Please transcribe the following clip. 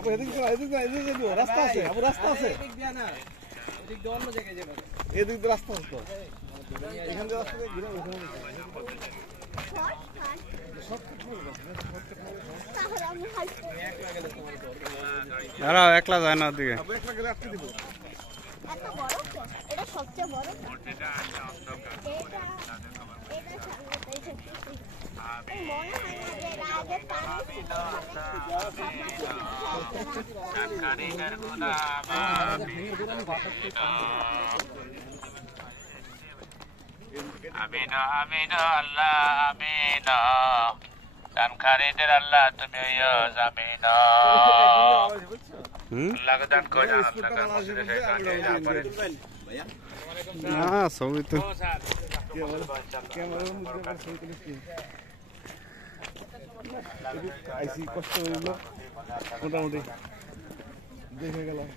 আবু এদিক দিয়ে রাস্তা আছে, আবু রাস্তা আছে। এদিক দিয়ে না, ওদিক দিয়ে অন্য জায়গায় যাবে। এদিক দিয়ে রাস্তা আছে তো। এখান দিয়ে রাস্তা দিয়ে ঘুরে ওখানে। দাঁড়াও, একলা যায় না ওদিকে। আবু একলা গেলে আটকে দিব। এত বড় তো? এটা সবচেয়ে বড়। এটা মনে হয় না যে এর আগে পানি ছিল। আমিন আমিন আল্লাহ আমিন দানকারীদের আল্লাহ তুমি হইও জামিন আল্লাহ দান করে আপনাকে মসজিদে শেখাতে পারেন না ছবি তো ক্যামেরার মধ্যে আবার ছবি তুলিস কি? আইসি কষ্ট হইল মোটামুটি দেখে গেলাম।